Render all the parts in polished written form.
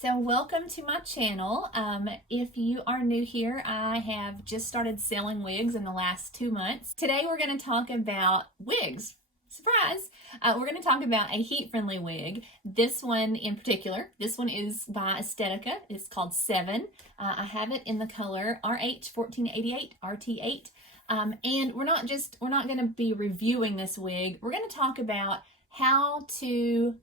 So welcome to my channel. If you are new here, I have just started selling wigs in the last 2 months. Today we're going to talk about wigs. Surprise! We're going to talk about a heat-friendly wig. This one in particular, this one is by Estetica. It's called Sevyn. I have it in the color RH1488 RT8. And we're not going to be reviewing this wig. We're going to talk about how to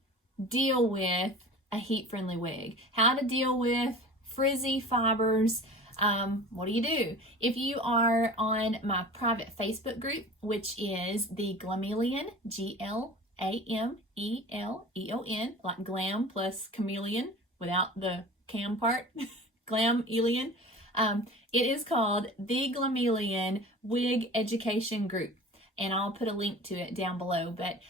deal with a heat-friendly wig, how to deal with frizzy fibers. What do you do? If you are on my private Facebook group, which is the Glameleon, Glameleon, like glam plus chameleon without the cam part, Glameleon. It is called the Glameleon Wig Education Group, and I'll put a link to it down below. But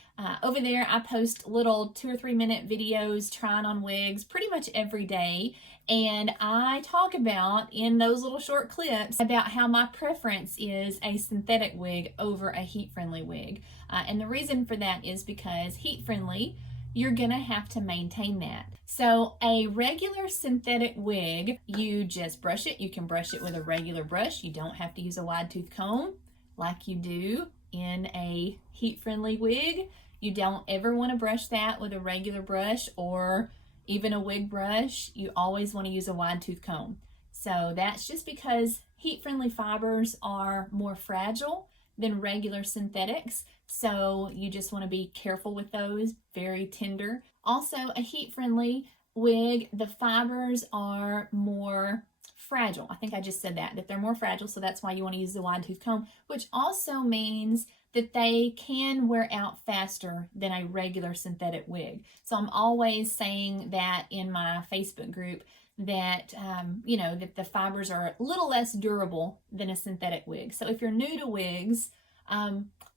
over there, I post little 2 or 3 minute videos trying on wigs pretty much every day. And I talk about, in those little short clips, about how my preference is a synthetic wig over a heat-friendly wig. And the reason for that is because heat-friendly, you're gonna have to maintain that. So a regular synthetic wig, you just brush it. You can brush it with a regular brush. You don't have to use a wide tooth comb like you do in a heat-friendly wig. You don't ever want to brush that with a regular brush or even a wig brush. You always want to use a wide tooth comb. So that's just because heat-friendly fibers are more fragile than regular synthetics. So you just want to be careful with those, very tender. Also, a heat-friendly wig, the fibers are more fragile. I think I just said that they're more fragile, so that's why you want to use the wide tooth comb, which also means that they can wear out faster than a regular synthetic wig. So I'm always saying that in my Facebook group that, that the fibers are a little less durable than a synthetic wig. So if you're new to wigs,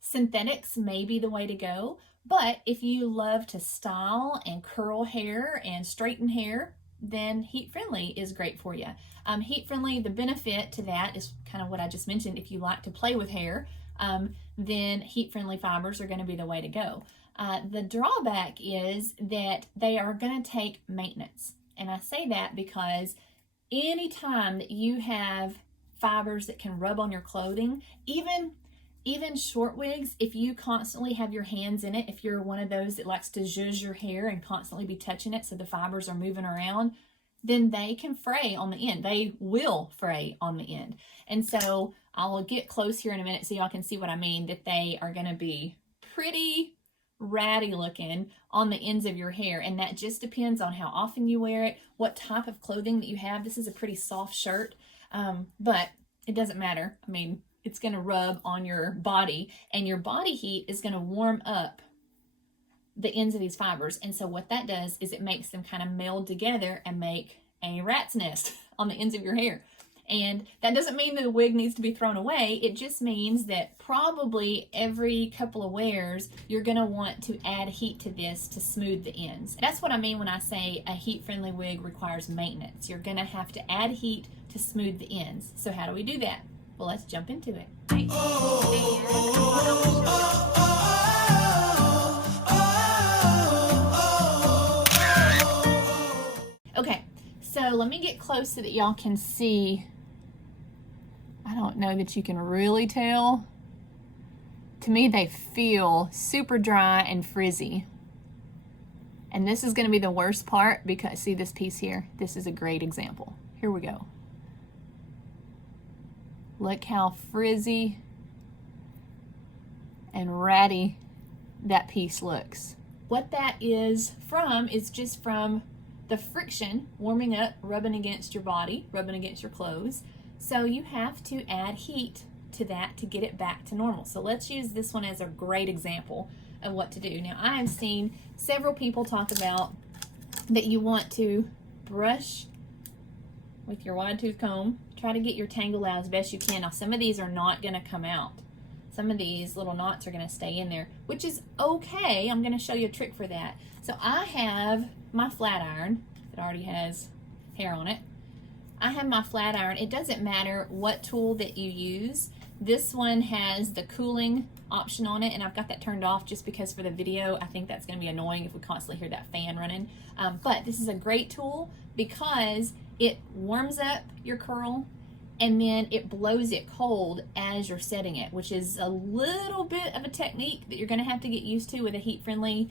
synthetics may be the way to go. But if you love to style and curl hair and straighten hair, then heat-friendly is great for you. Heat-friendly, the benefit to that is kind of what I just mentioned. If you like to play with hair, then heat-friendly fibers are going to be the way to go. The drawback is that they are going to take maintenance. And I say that because anytime that you have fibers that can rub on your clothing, even short wigs, if you constantly have your hands in it, if you're one of those that likes to zhuzh your hair and constantly be touching it so the fibers are moving around, then they can fray on the end. They will fray on the end. And so I will get close here in a minute so y'all can see what I mean, that they are going to be pretty ratty looking on the ends of your hair. And that just depends on how often you wear it, what type of clothing that you have. This is a pretty soft shirt, but it doesn't matter. I mean, it's going to rub on your body, and your body heat is going to warm up the ends of these fibers. And so what that does is it makes them kind of meld together and make a rat's nest on the ends of your hair. And that doesn't mean that the wig needs to be thrown away. It just means that probably every couple of wears, you're going to want to add heat to this to smooth the ends. That's what I mean when I say a heat-friendly wig requires maintenance. You're going to have to add heat to smooth the ends. So how do we do that? Well, let's jump into it. Okay, so let me get close so that y'all can see. I don't know that you can really tell. To me, they feel super dry and frizzy. And this is going to be the worst part because, see this piece here? This is a great example. Here we go. Look how frizzy and ratty that piece looks. What that is just from the friction warming up, rubbing against your body, rubbing against your clothes. So you have to add heat to that to get it back to normal. So let's use this one as a great example of what to do. Now, I have seen several people talk about that you want to brush with your wide tooth comb. Try to get your tangle out as best you can. Now, some of these are not going to come out. Some of these little knots are going to stay in there, which is okay. I'm going to show you a trick for that. So I have my flat iron that already has hair on it. I have my flat iron. It doesn't matter what tool that you use. This one has the cooling option on it, and I've got that turned off just because for the video I think that's going to be annoying if we constantly hear that fan running. But this is a great tool because it warms up your curl and then it blows it cold as you're setting it, which is a little bit of a technique that you're going to have to get used to with a heat-friendly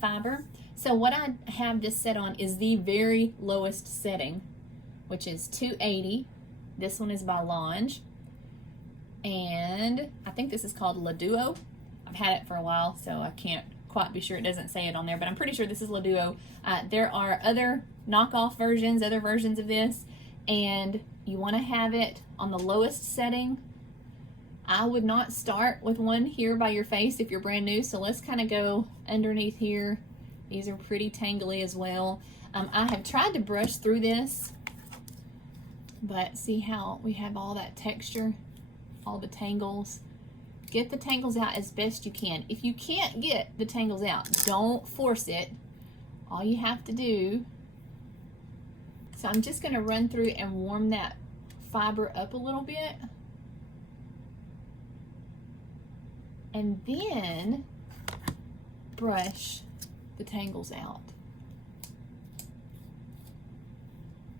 fiber. So what I have this set on is the very lowest setting, which is 280. This one is by Lange, and I think this is called La Duo. I've had it for a while, so I can't quite be sure. It doesn't say it on there, but I'm pretty sure this is La Duo. There are other knockoff versions, other versions of this, and you want to have it on the lowest setting. I would not start with one here by your face if you're brand new, so let's kind of go underneath here. These are pretty tangly as well. I have tried to brush through this, but see how we have all that texture, all the tangles. Get the tangles out as best you can. If you can't get the tangles out, don't force it. All you have to do, so I'm just going to run through and warm that fiber up a little bit, and then brush the tangles out.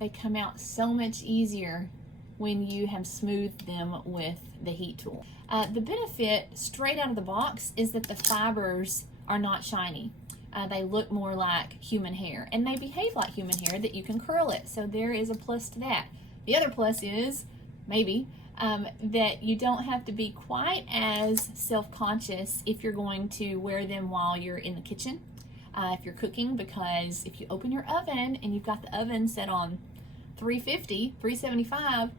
They come out so much easier when you have smoothed them with the heat tool. The benefit straight out of the box is that the fibers are not shiny. They look more like human hair, and they behave like human hair that you can curl it. So there is a plus to that. The other plus is, maybe, that you don't have to be quite as self-conscious if you're going to wear them while you're in the kitchen, if you're cooking, because if you open your oven and you've got the oven set on 350, 375,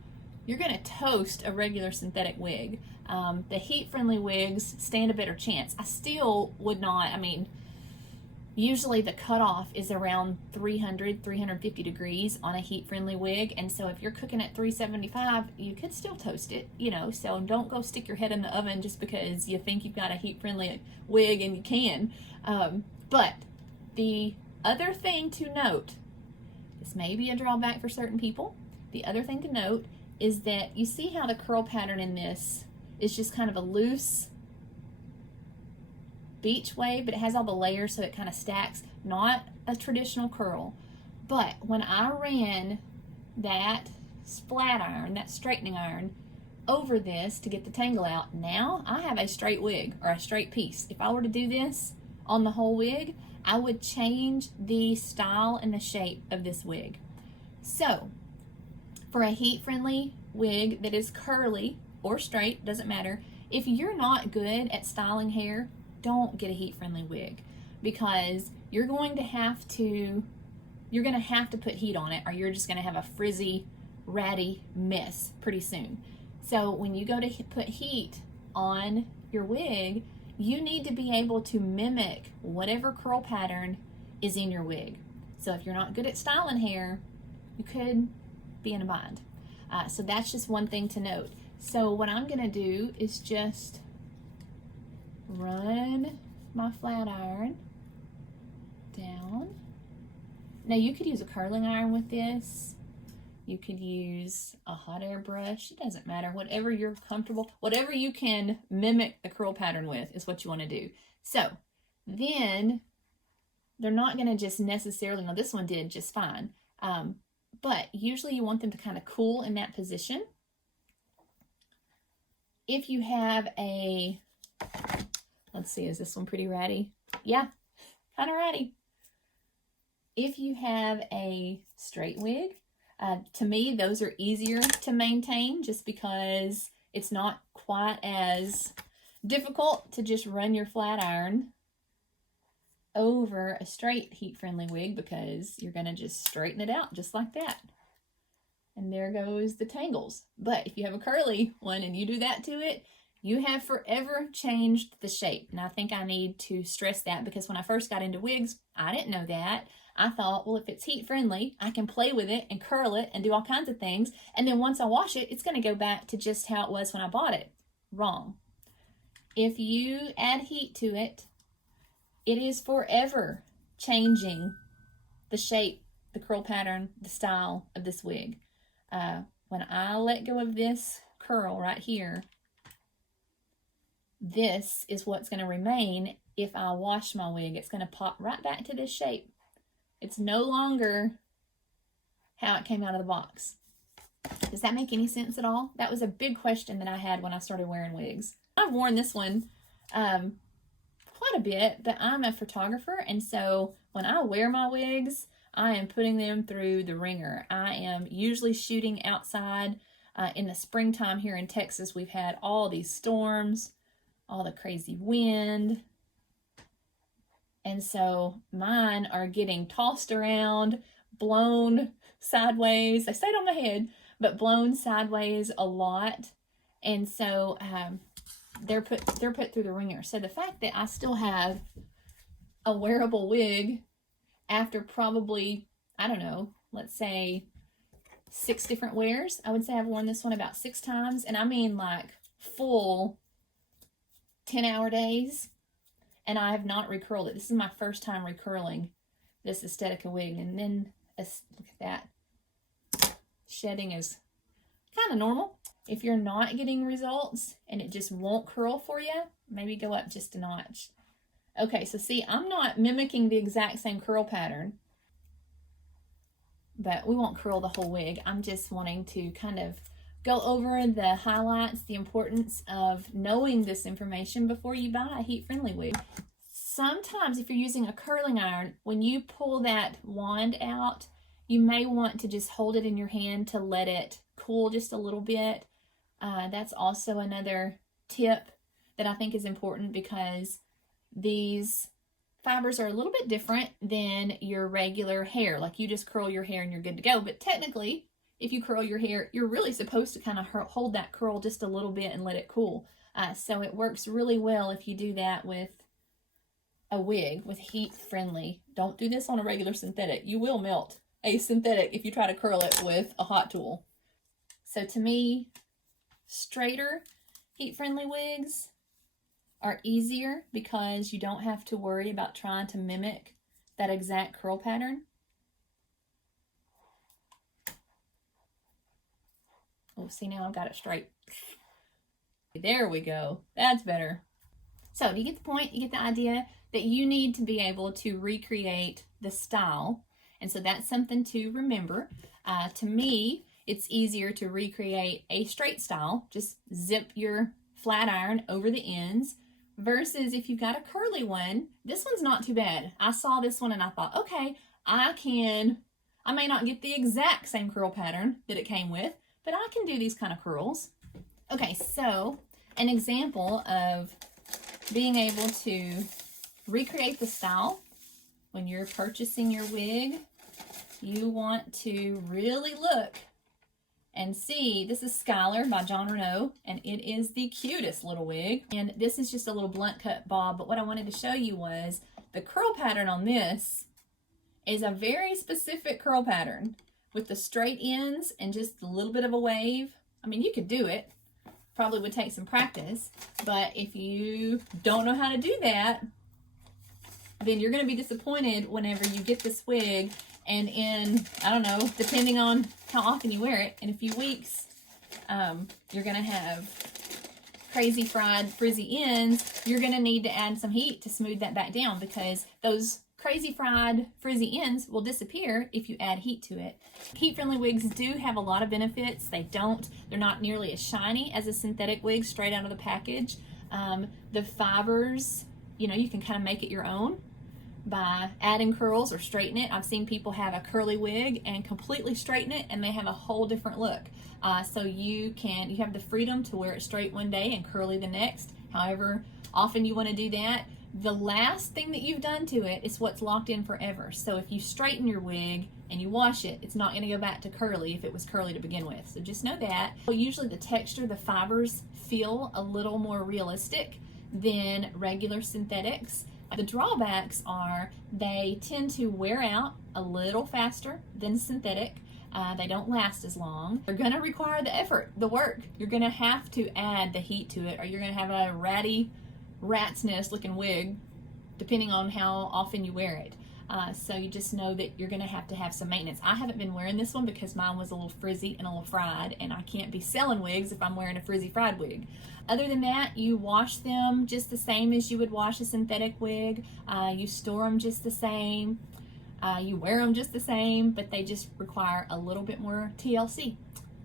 you're going to toast a regular synthetic wig. The heat-friendly wigs stand a better chance. I still would not, I mean, usually the cutoff is around 300, 350 degrees on a heat-friendly wig, and so if you're cooking at 375, you could still toast it, you know, so don't go stick your head in the oven just because you think you've got a heat-friendly wig, and you can. But the other thing to note, this may be a drawback for certain people, the other thing to note is that you see how the curl pattern in this is just kind of a loose beach wave, but it has all the layers so it kind of stacks, not a traditional curl. But when I ran that flat iron, that straightening iron, over this to get the tangle out, now I have a straight wig, or a straight piece. If I were to do this on the whole wig, I would change the style and the shape of this wig. So for a heat-friendly wig that is curly or straight, doesn't matter, if you're not good at styling hair, don't get a heat-friendly wig, because you're going to have to put heat on it, or you're just going to have a frizzy, ratty mess pretty soon. So when you go to put heat on your wig, you need to be able to mimic whatever curl pattern is in your wig. So if you're not good at styling hair, you could be in a bind. So that's just one thing to note. So what I'm going to do is just run my flat iron down. Now you could use a curling iron with this. You could use a hot air brush. It doesn't matter. Whatever you're comfortable, whatever you can mimic the curl pattern with is what you want to do. So then they're not going to just necessarily, now this one did just fine, but usually you want them to kind of cool in that position. If you have a, let's see, is this one pretty ratty? Yeah, kind of ratty. If you have a straight wig, to me, those are easier to maintain just because it's not quite as difficult to just run your flat iron over a straight heat-friendly wig, because you're going to just straighten it out just like that. And there goes the tangles. But if you have a curly one and you do that to it, you have forever changed the shape. And I think I need to stress that, because when I first got into wigs, I didn't know that. I thought, well, if it's heat friendly, I can play with it and curl it and do all kinds of things. And then once I wash it, it's going to go back to just how it was when I bought it. Wrong. If you add heat to it, it is forever changing the shape, the curl pattern, the style of this wig. When I let go of this curl right here, this is what's going to remain if I wash my wig. It's going to pop right back to this shape. It's no longer how it came out of the box. Does that make any sense at all? That was a big question that I had when I started wearing wigs. I've worn this one quite a bit, but I'm a photographer, and so when I wear my wigs, I am putting them through the ringer. I am usually shooting outside. In the springtime here in Texas, we've had all these storms, all the crazy wind, and so mine are getting tossed around, blown sideways. They stayed on my head, but blown sideways a lot, and so they're put through the ringer. So the fact that I still have a wearable wig after probably, I don't know, let's say 6 different wears. I would say I've worn this one about 6 times, and I mean like full 10-hour days, and I have not recurled it. This is my first time recurling this Estetica wig, and then look at that. Shedding is kind of normal. If you're not getting results and it just won't curl for you, maybe go up just a notch. Okay, so see, I'm not mimicking the exact same curl pattern, but we won't curl the whole wig. I'm just wanting to kind of go over the highlights, the importance of knowing this information before you buy a heat-friendly wig. Sometimes if you're using a curling iron, when you pull that wand out, you may want to just hold it in your hand to let it cool just a little bit. That's also another tip that I think is important, because these fibers are a little bit different than your regular hair. Like, you just curl your hair and you're good to go. But technically, if you curl your hair, you're really supposed to kind of hold that curl just a little bit and let it cool. So it works really well if you do that with a wig, with heat friendly. Don't do this on a regular synthetic. You will melt a synthetic if you try to curl it with a hot tool. So to me, straighter heat friendly wigs are easier because you don't have to worry about trying to mimic that exact curl pattern. Oh, see, now I've got it straight. There we go. That's better. So do you get the point? You get the idea that you need to be able to recreate the style. And so that's something to remember. To me, it's easier to recreate a straight style. Just zip your flat iron over the ends, versus if you've got a curly one, this one's not too bad. I saw this one and I thought, okay, I may not get the exact same curl pattern that it came with, but I can do these kind of curls. Okay, so an example of being able to recreate the style when you're purchasing your wig, you want to really look and see. This is Skylar by John Renault, and it is the cutest little wig. And this is just a little blunt cut bob, but what I wanted to show you was the curl pattern on this is a very specific curl pattern with the straight ends and just a little bit of a wave. I mean, you could do it. Probably would take some practice, but if you don't know how to do that, then you're going to be disappointed whenever you get this wig, and in, I don't know, depending on how often you wear it, in a few weeks, you're going to have crazy fried frizzy ends. You're going to need to add some heat to smooth that back down, because those crazy fried frizzy ends will disappear if you add heat to it. Heat-friendly wigs do have a lot of benefits. They're not nearly as shiny as a synthetic wig straight out of the package. The fibers, you can kind of make it your own by adding curls or straighten it. I've seen people have a curly wig and completely straighten it, and they have a whole different look. So you have the freedom to wear it straight one day and curly the next, however often you want to do that. The last thing that you've done to it is what's locked in forever. So if you straighten your wig and you wash it, it's not going to go back to curly if it was curly to begin with. So just know that. Well, usually the texture, the fibers feel a little more realistic than regular synthetics. The drawbacks are they tend to wear out a little faster than synthetic. They don't last as long. They're going to require the effort, the work. You're going to have to add the heat to it, or you're going to have a rat's nest looking wig, depending on how often you wear it. So you just know that you're going to have some maintenance. I haven't been wearing this one because mine was a little frizzy and a little fried, and I can't be selling wigs if I'm wearing a frizzy fried wig. Other than that, you wash them just the same as you would wash a synthetic wig. You store them just the same. You wear them just the same, but they just require a little bit more TLC.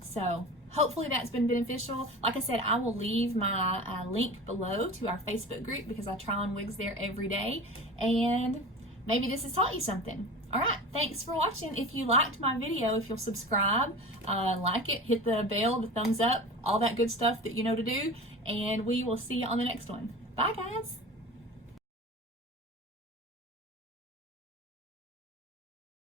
So hopefully that's been beneficial. Like I said, I will leave my link below to our Facebook group because I try on wigs there every day, and maybe this has taught you something. All right, thanks for watching. If you liked my video, if you'll subscribe, like it, hit the bell, the thumbs up, all that good stuff that you know to do, and we will see you on the next one. Bye, guys.